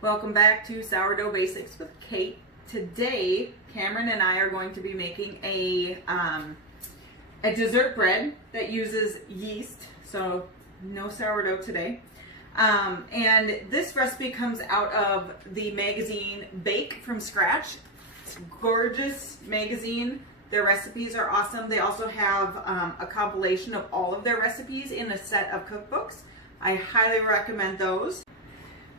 Welcome back to Sourdough Basics with Kate. Today, Cameron and I are going to be making a dessert bread that uses yeast, so no sourdough today. And this recipe comes out of the magazine Bake from Scratch. It's a gorgeous magazine. Their recipes are awesome. They also have a compilation of all of their recipes in a set of cookbooks. I highly recommend those.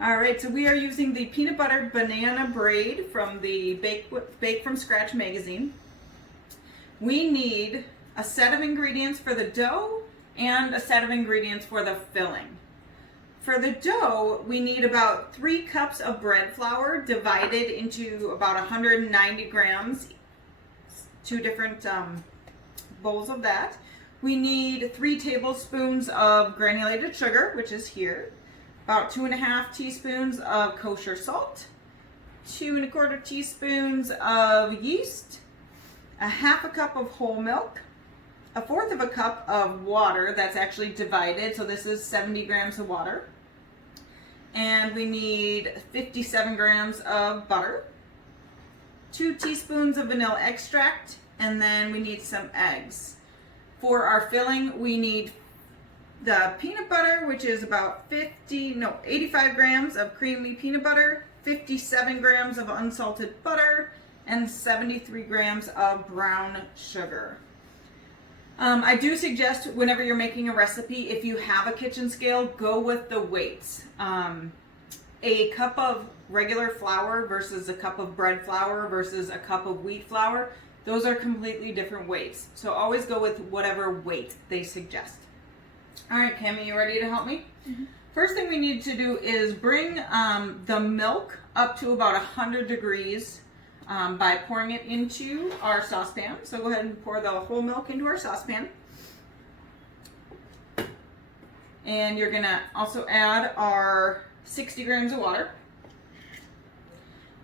All right, so we are using the peanut butter banana braid from the Bake from Scratch magazine. We need a set of ingredients for the dough and a set of ingredients for the filling. For the dough, we need about 3 cups of bread flour divided into about 190 grams, 2 different bowls of that. We need 3 tablespoons of granulated sugar, which is here. About 2.5 teaspoons of kosher salt, 2 1/4 teaspoons of yeast, 1/2 cup of whole milk, 1/4 cup of water that's actually divided, so this is 70 grams of water, and we need 57 grams of butter, 2 teaspoons of vanilla extract, and then we need some eggs. For our filling, we need the peanut butter, which is about 85 grams of creamy peanut butter, 57 grams of unsalted butter, and 73 grams of brown sugar. I do suggest whenever you're making a recipe, if you have a kitchen scale, go with the weights. A cup of regular flour versus a cup of bread flour versus a cup of wheat flour, those are completely different weights. So always go with whatever weight they suggest. All right, Cammie, you ready to help me? Mm-hmm. First thing we need to do is bring the milk up to about 100 degrees by pouring it into our saucepan. So go ahead and pour the whole milk into our saucepan. And you're gonna also add our 60 grams of water.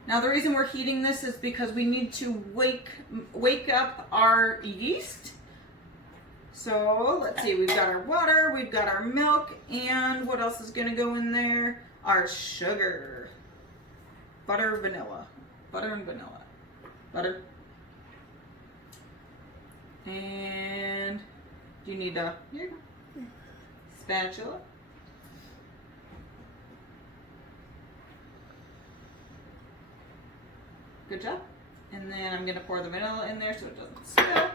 Now the reason we're heating this is because we need to wake up our yeast. So let's see, we've got our water, we've got our milk, and what else is going to go in there? Our sugar. Butter, vanilla. Butter and vanilla. Butter. And do you need a spatula? Good job. And then I'm going to pour the vanilla in there so it doesn't spill.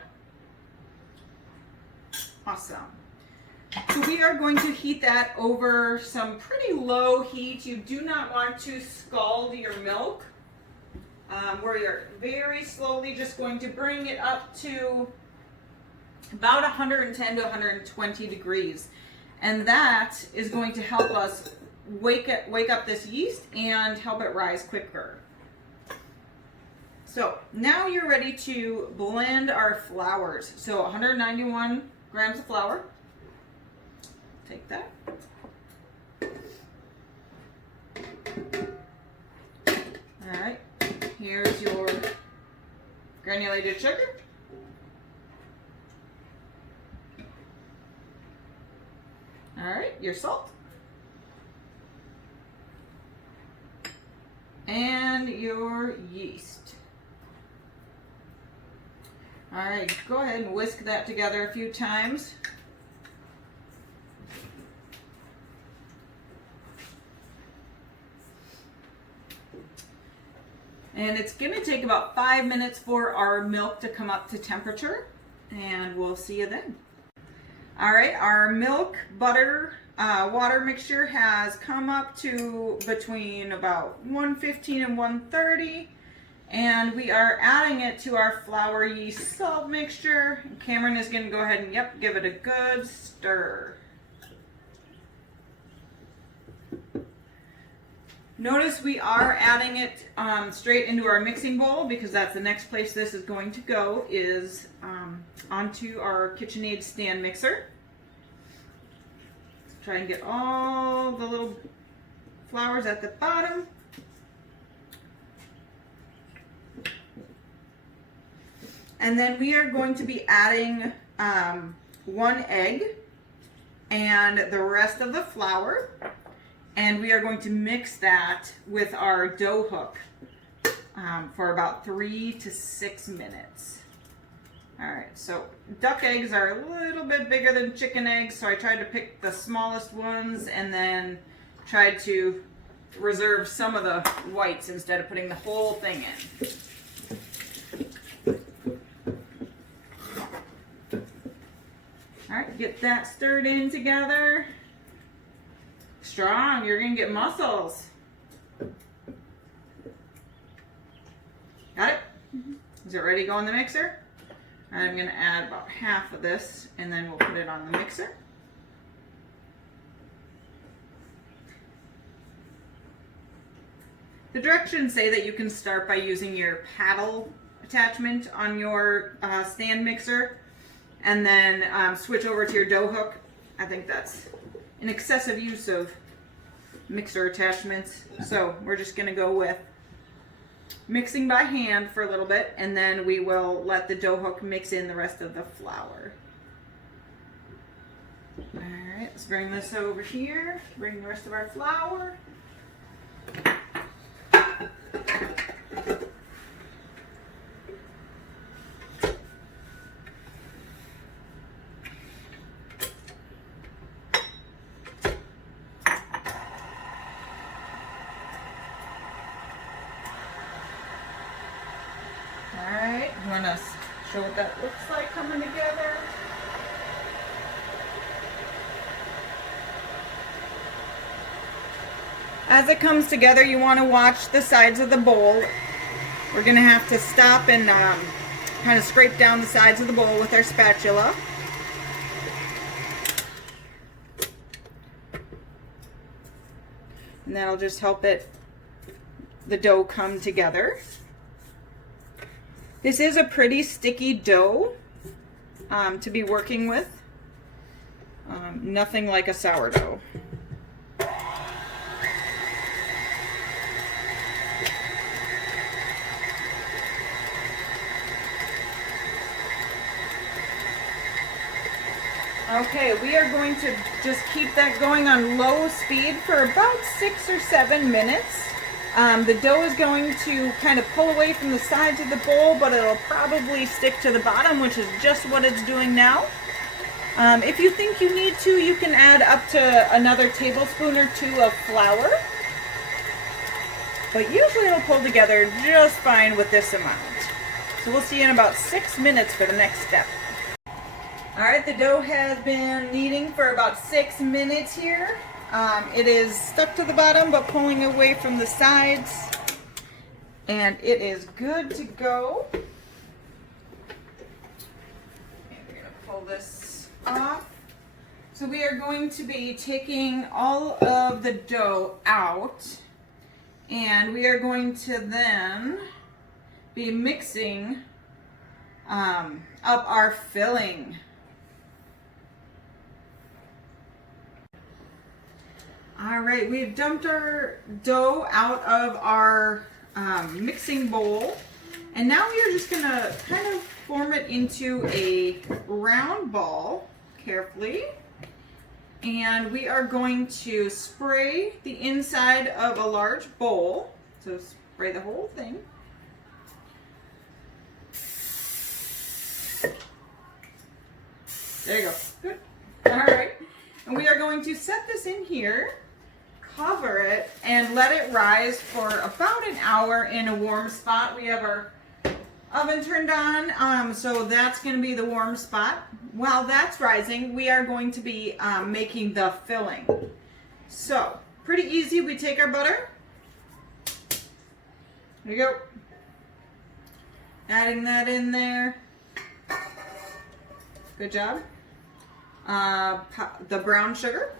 Awesome. So we are going to heat that over some pretty low heat. You do not want to scald your milk. Where you're very slowly just going to bring it up to about 110 to 120 degrees. And that is going to help us wake up this yeast and help it rise quicker. So now you're ready to blend our flours. So 191 grams of flour. Take that. All right, here's your granulated sugar. All right, your salt. And your yeast. All right, go ahead and whisk that together a few times. And it's going to take about 5 minutes for our milk to come up to temperature, and we'll see you then. All right, our milk, butter, water mixture has come up to between about 115 and 130. And we are adding it to our flour, yeast, salt mixture. And Cameron is going to go ahead and, give it a good stir. Notice we are adding it straight into our mixing bowl because that's the next place this is going to go is onto our KitchenAid stand mixer. Let's try and get all the little flours at the bottom. And then we are going to be adding 1 egg and the rest of the flour And we are going to mix that with our dough hook for about 3 to 6 minutes. All right, so duck eggs are a little bit bigger than chicken eggs, so I tried to pick the smallest ones and then tried to reserve some of the whites instead of putting the whole thing in. All right, get that stirred in together. Strong, you're gonna get muscles. Got it? Is it ready to go in the mixer? I'm going to add about half of this and then we'll put it on the mixer. The directions say that you can start by using your paddle attachment on your stand mixer and then switch over to your dough hook. I think that's an excessive use of mixer attachments. So we're just going to go with mixing by hand for a little bit, and then we will let the dough hook mix in the rest of the flour. All right, let's bring this over here. Bring the rest of our flour. Alright, you want to show what that looks like coming together? As it comes together, you want to watch the sides of the bowl. We're going to have to stop and kind of scrape down the sides of the bowl with our spatula. And that'll just help the dough come together. This is a pretty sticky dough to be working with. Nothing like a sourdough. Okay, we are going to just keep that going on low speed for about 6 or 7 minutes. The dough is going to kind of pull away from the sides of the bowl, but it'll probably stick to the bottom, which is just what it's doing now. If you think you need to, you can add up to another tablespoon or 2 of flour. But usually it'll pull together just fine with this amount. So we'll see you in about 6 minutes for the next step. Alright, the dough has been kneading for about 6 minutes here. It is stuck to the bottom but pulling away from the sides. And it is good to go. And we're going to pull this off. So we are going to be taking all of the dough out. And we are going to then be mixing up our filling. All right, we've dumped our dough out of our mixing bowl, and now we are just gonna kind of form it into a round ball carefully, and we are going to spray the inside of a large bowl. So spray the whole thing. There you go. Good. All right, and we are going to set this in here. Cover it and let it rise for about an hour in a warm spot. We have our oven turned on, so that's going to be the warm spot. While that's rising, we are going to be making the filling. So, pretty easy. We take our butter. There you go. Adding that in there. Good job. The brown sugar.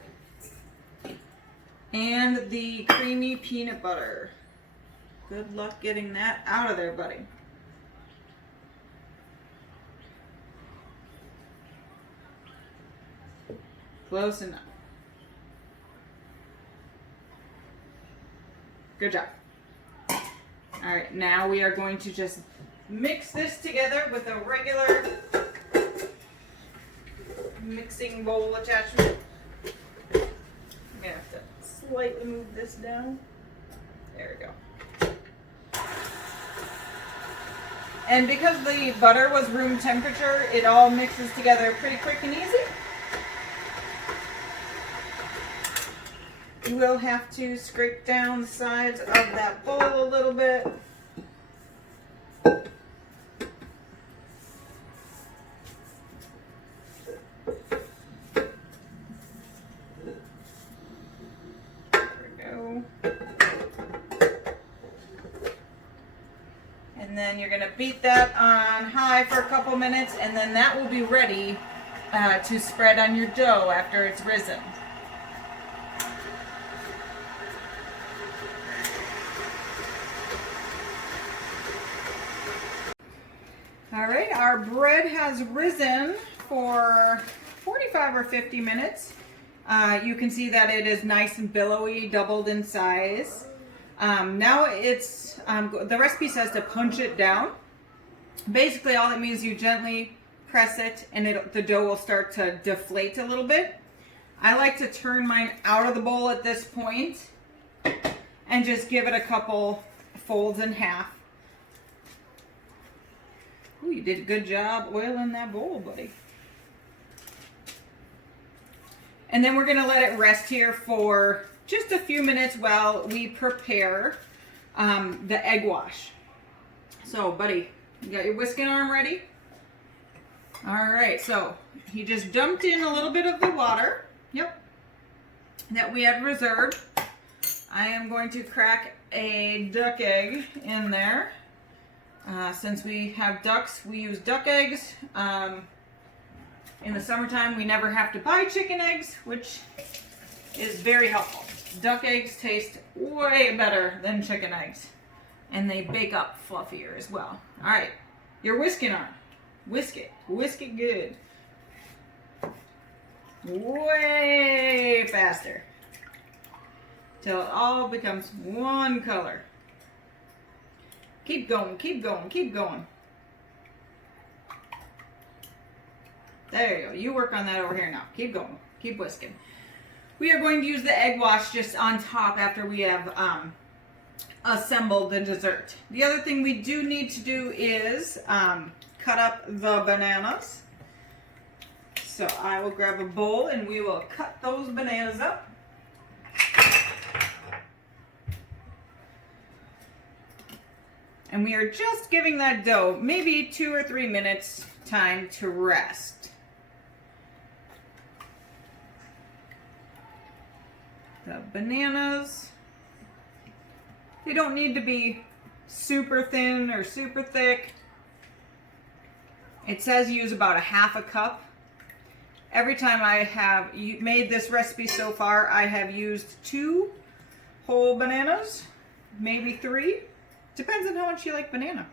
And the creamy peanut butter. Good luck getting that out of there, buddy. Close enough. Good job. All right, now we are going to just mix this together with a regular mixing bowl attachment. I'm gonna have to slightly move this down. There we go. And because the butter was room temperature, it all mixes together pretty quick and easy. You will have to scrape down the sides of that bowl a little bit. And then you're going to beat that on high for a couple minutes, and then that will be ready to spread on your dough after it's risen. All right, our bread has risen for 45 or 50 minutes. You can see that it is nice and billowy, doubled in size. Now it's, the recipe says to punch it down. Basically all it means, you gently press it and the dough will start to deflate a little bit. I like to turn mine out of the bowl at this point and just give it a couple folds in half. Ooh, you did a good job oiling that bowl, buddy. And then we're gonna let it rest here for just a few minutes while we prepare the egg wash. So, buddy, you got your whisking arm ready? All right, so he just dumped in a little bit of the water, that we had reserved. I am going to crack a duck egg in there. Since we have ducks, we use duck eggs. In the summertime, we never have to buy chicken eggs, which is very helpful. Duck eggs taste way better than chicken eggs, and they bake up fluffier as well. All right, your whisking arm. Whisk it good. Way faster, till it all becomes one color. Keep going, keep going, keep going. There you go. You work on that over here now. Keep going. Keep whisking. We are going to use the egg wash just on top after we have assembled the dessert. The other thing we do need to do is cut up the bananas. So I will grab a bowl and we will cut those bananas up. And we are just giving that dough maybe 2 or 3 minutes time to rest. The bananas, they don't need to be super thin or super thick. It says use about a half a cup. Every time I have made this recipe so far, I have used 2 whole bananas, maybe 3. Depends on how much you like banana.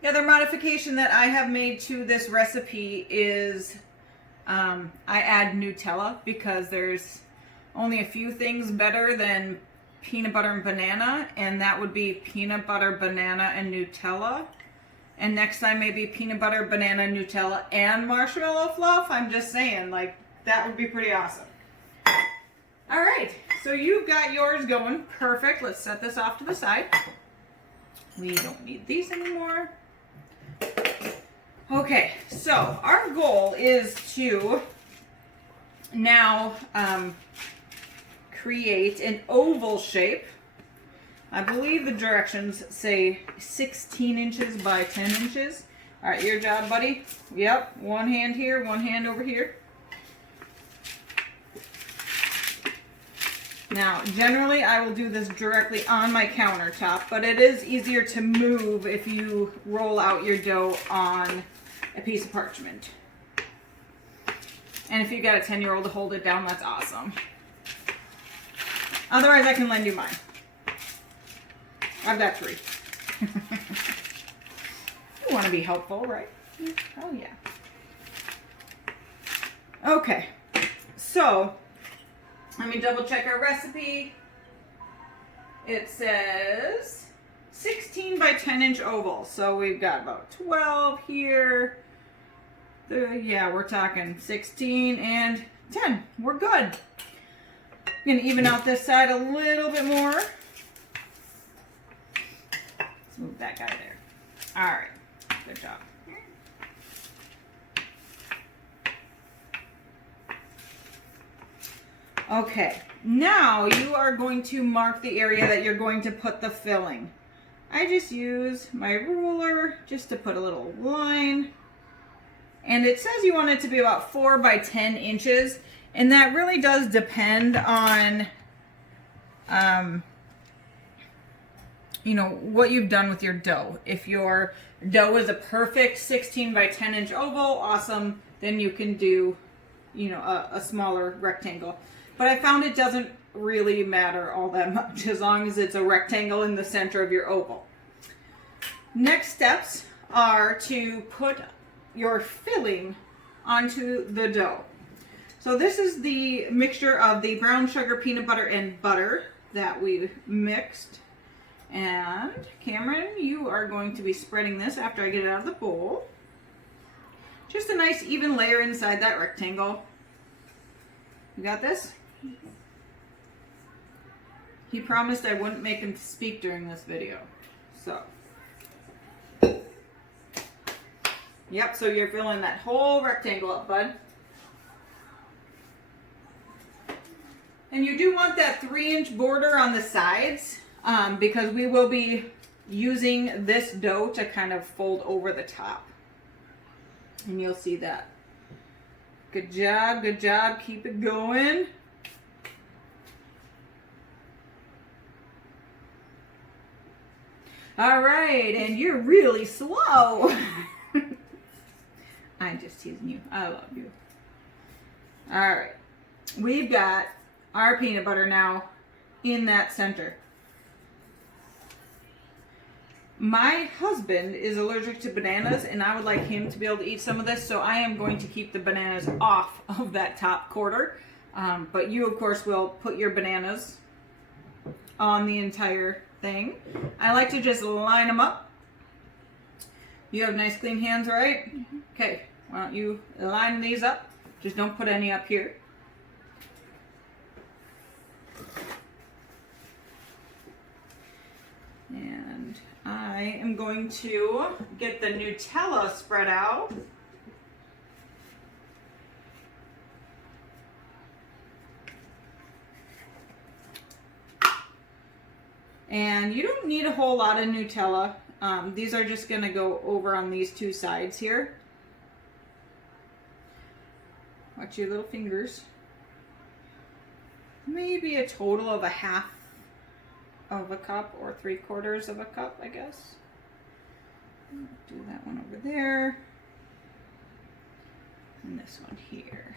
The other modification that I have made to this recipe is I add Nutella, because there's only a few things better than peanut butter and banana, and that would be peanut butter, banana, and Nutella. And next time maybe peanut butter, banana, Nutella, and marshmallow fluff. I'm just saying, like, that would be pretty awesome. All right, so you've got yours going. Perfect. Let's set this off to the side. We don't need these anymore. Okay, so our goal is to now create an oval shape. I believe the directions say 16 inches by 10 inches. All right, your job, buddy. Yep, one hand here, one hand over here. Now, generally, I will do this directly on my countertop, but it is easier to move if you roll out your dough on a piece of parchment. And if you got a 10-year-old to hold it down, that's awesome. Otherwise, I can lend you mine. I've got 3. You want to be helpful, right? Oh, yeah. Okay, so let me double check our recipe. It says 16 by 10 inch oval. So we've got about 12 here. Yeah, we're talking 16 and 10. We're good. gonna even out this side a little bit more. Let's move that guy there. All right, good job. Okay, now you are going to mark the area that you're going to put the filling. I just use my ruler just to put a little line. And it says you want it to be about 4 by 10 inches. And that really does depend on, you know, what you've done with your dough. If your dough is a perfect 16 by 10 inch oval, awesome. Then you can do, you know, a smaller rectangle. But I found it doesn't really matter all that much as long as it's a rectangle in the center of your oval. Next steps are to put your filling onto the dough. So this is the mixture of the brown sugar, peanut butter, and butter that we mixed. And Cameron, you are going to be spreading this after I get it out of the bowl. Just a nice even layer inside that rectangle. You got this? He promised I wouldn't make him speak during this video. So. Yep, so you're filling that whole rectangle up, bud. And you do want that 3-inch border on the sides because we will be using this dough to kind of fold over the top. And you'll see that. Good job, good job. Keep it going. All right, and you're really slow. I'm just teasing you. I love you. All right. We've got our peanut butter now in that center. My husband is allergic to bananas, and I would like him to be able to eat some of this, so I am going to keep the bananas off of that top quarter. But you, of course, will put your bananas on the entire thing. I like to just line them up. You have nice clean hands, right? Mm-hmm. Okay, why don't you line these up? Just don't put any up here. And I am going to get the Nutella spread out. And you don't need a whole lot of Nutella. These are just going to go over on these two sides here. Watch your little fingers. Maybe a total of a half of a cup or 3/4 of a cup, I guess. Do that one over there. And this one here.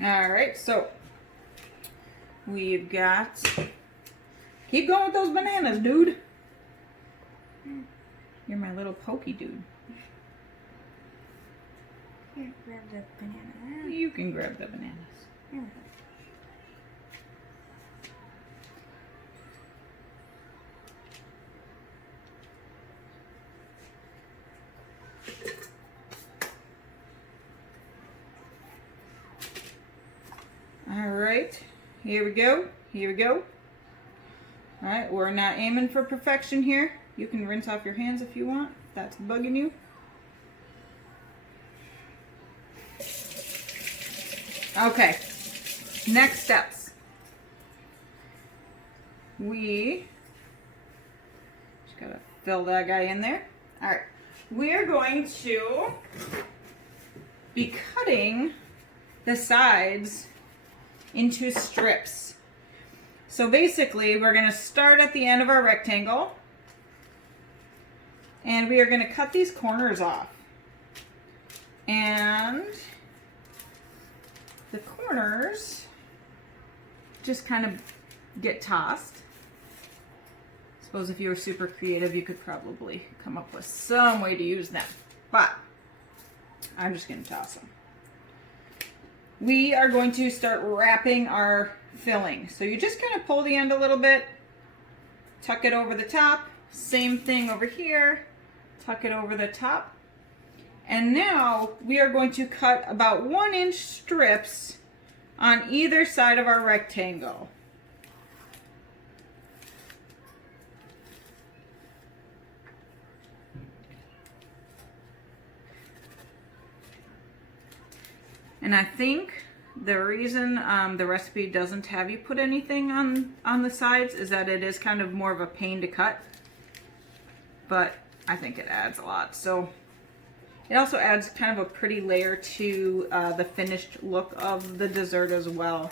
All right, so we've got, keep going with those bananas, dude. You're my little pokey dude. Here, grab the banana. You can grab the bananas. Here. All right, here we go, here we go. All right, we're not aiming for perfection here. You can rinse off your hands if you want, if that's bugging you. Okay, next steps. We just gotta fill that guy in there. All right, we're going to be cutting the sides into strips. So basically we're going to start at the end of our rectangle and we are going to cut these corners off, and the corners just kind of get tossed. I suppose if you were super creative you could probably come up with some way to use them, but I'm just going to toss them. we are going to start wrapping our filling. So you just kind of pull the end a little bit, tuck it over the top, same thing over here, tuck it over the top. And now we are going to cut about 1-inch strips on either side of our rectangle. And I think the reason the recipe doesn't have you put anything on the sides is that it is kind of more of a pain to cut. But I think it adds a lot. So it also adds kind of a pretty layer to the finished look of the dessert as well.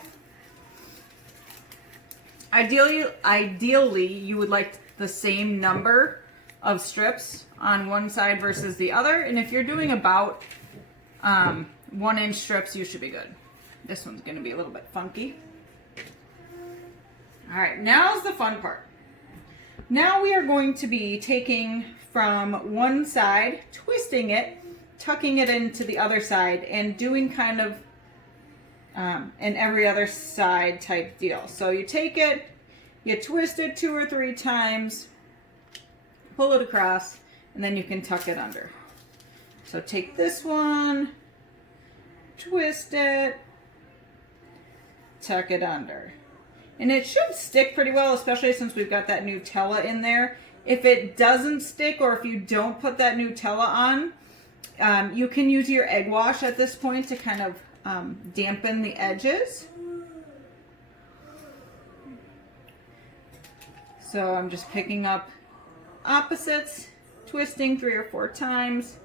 Ideally, you would like the same number of strips on one side versus the other. And if you're doing about 1-inch strips, you should be good. This one's going to be a little bit funky. All right, now's the fun part. Now we are going to be taking from one side, twisting it, tucking it into the other side, and doing kind of an every other side type deal. So you take it, you twist it 2 or 3 times, pull it across, and then you can tuck it under. So take this one, twist it, tuck it under. And it should stick pretty well, especially since we've got that Nutella in there. If it doesn't stick, or if you don't put that Nutella on, you can use your egg wash at this point to kind of dampen the edges. So I'm just picking up opposites, twisting 3 or 4 times,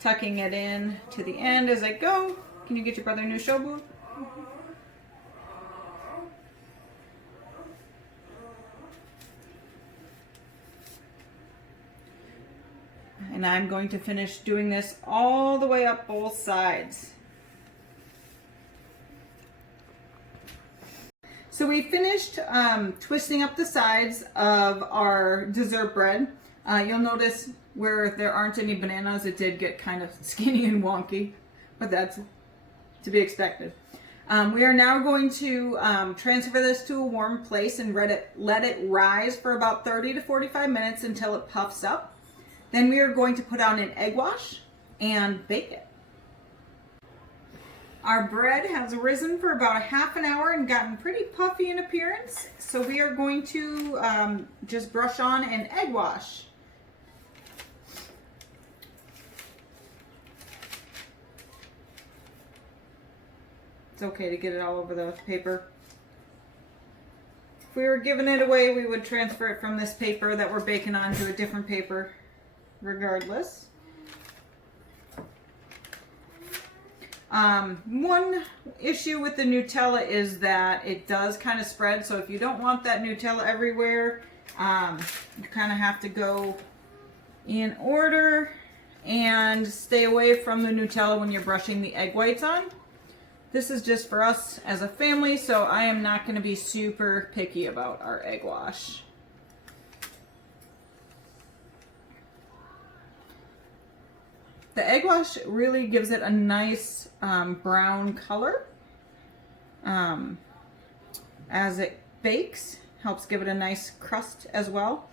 tucking it in to the end as I go. Can you get your brother a new show booth? And I'm going to finish doing this all the way up both sides. So we finished twisting up the sides of our dessert bread. You'll notice where there aren't any bananas, it did get kind of skinny and wonky, but that's to be expected. We are now going to transfer this to a warm place and let it rise for about 30 to 45 minutes until it puffs up. Then we are going to put on an egg wash and bake it. Our bread has risen for about a half an hour and gotten pretty puffy in appearance. So we are going to just brush on an egg wash. It's okay to get it all over the paper. If we were giving it away, we would transfer it from this paper that we're baking on to a different paper regardless. One issue with the Nutella is that it does kind of spread, so if you don't want that Nutella everywhere, you kind of have to go in order and stay away from the Nutella when you're brushing the egg whites on. This is just for us as a family, so I am not going to be super picky about our egg wash. The egg wash really gives it a nice brown color as it bakes. Helps give it a nice crust as well.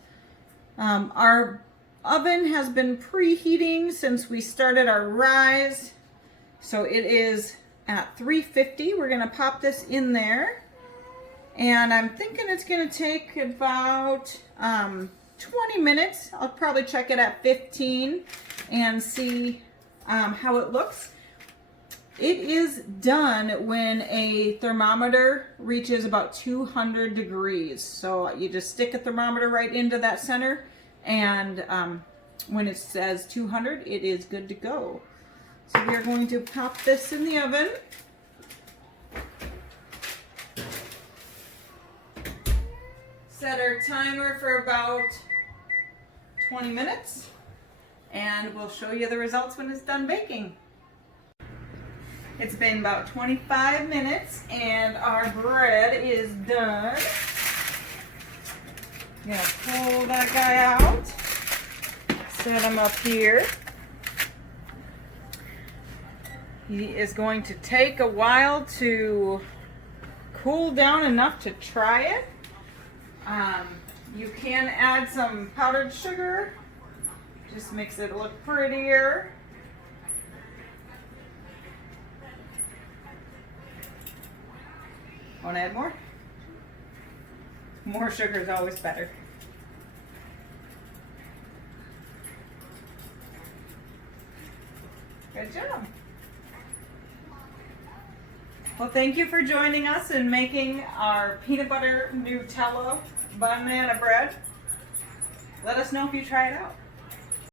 Our oven has been preheating since we started our rise. So it is at 350. We're going to pop this in there. And I'm thinking it's going to take about 20 minutes. I'll probably check it at 15 and see how it looks. It is done when a thermometer reaches about 200 degrees. So you just stick a thermometer right into that center, and when it says 200, it is good to go. So we are going to pop this in the oven. Set our timer for about 20 minutes, and we'll show you the results when it's done baking. It's been about 25 minutes and our bread is done. I'm gonna pull that guy out, set him up here. He is going to take a while to cool down enough to try it. You can add some powdered sugar, just makes it look prettier. Want to add more? More sugar is always better. Good job. Well, thank you for joining us in making our peanut butter Nutella banana bread. Let us know if you try it out.